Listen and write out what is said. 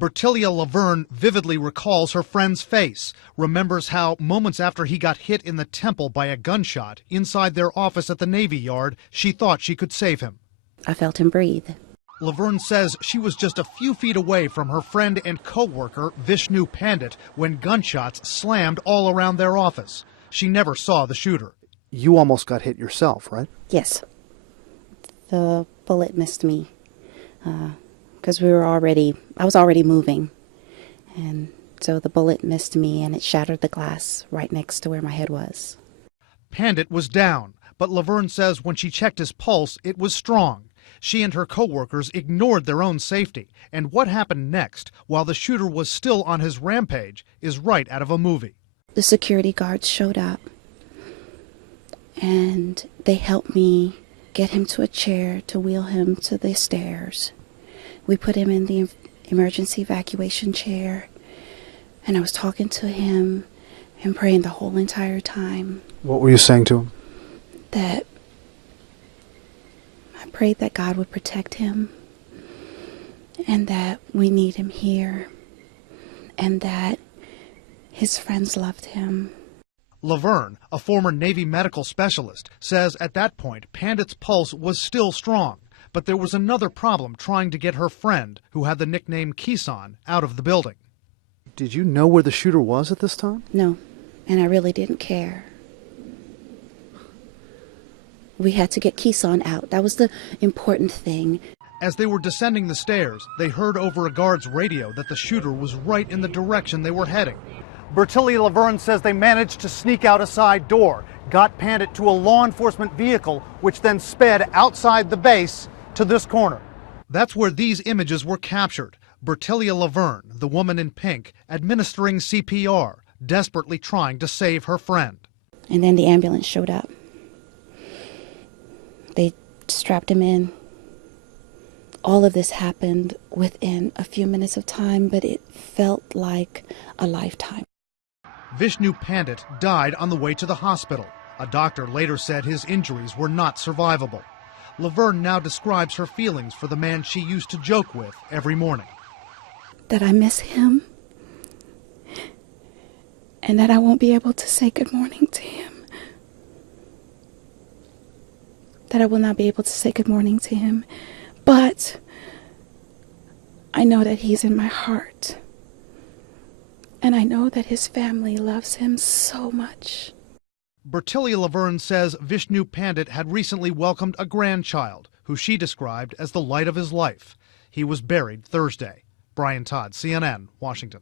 Bertilia Laverne vividly recalls her friend's face, remembers how moments after he got hit in the temple by a gunshot inside their office at the Navy Yard, she thought she could save him. I felt him breathe. Laverne says she was just a few feet away from her friend and co-worker, Vishnu Pandit, when gunshots slammed all around their office. She never saw the shooter. You almost got hit yourself, right? Yes. The bullet missed me because I was already moving. And so the bullet missed me and it shattered the glass right next to where my head was. Pandit was down, but Laverne says when she checked his pulse, it was strong. She and her co-workers ignored their own safety, and what happened next, while the shooter was still on his rampage, is right out of a movie. The security guards showed up, and they helped me get him to a chair to wheel him to the stairs. We put him in the emergency evacuation chair, and I was talking to him and praying the whole entire time. What were you saying to him? That I prayed that God would protect him, and that we need him here, and that his friends loved him. Laverne, a former Navy medical specialist, says at that point Pandit's pulse was still strong, but there was another problem trying to get her friend, who had the nickname Kisan, out of the building. Did you know where the shooter was at this time? No, and I really didn't care. We had to get Kisan out. That was the important thing. As they were descending the stairs, they heard over a guard's radio that the shooter was right in the direction they were heading. Bertilia Laverne says they managed to sneak out a side door, got Pandit to a law enforcement vehicle, which then sped outside the base to this corner. That's where these images were captured. Bertilia Laverne, the woman in pink, administering CPR, desperately trying to save her friend. And then the ambulance showed up. They strapped him in. All of this happened within a few minutes of time, but it felt like a lifetime. Vishnu Pandit died on the way to the hospital. A doctor later said his injuries were not survivable. Laverne now describes her feelings for the man she used to joke with every morning. That I miss him, and that I won't be able to say good morning to him. That I will not be able to say good morning to him, but I know that he's in my heart, and I know that his family loves him so much. Bertilia Laverne says Vishnu Pandit had recently welcomed a grandchild, who she described as the light of his life. He was buried Thursday. Brian Todd, CNN, Washington.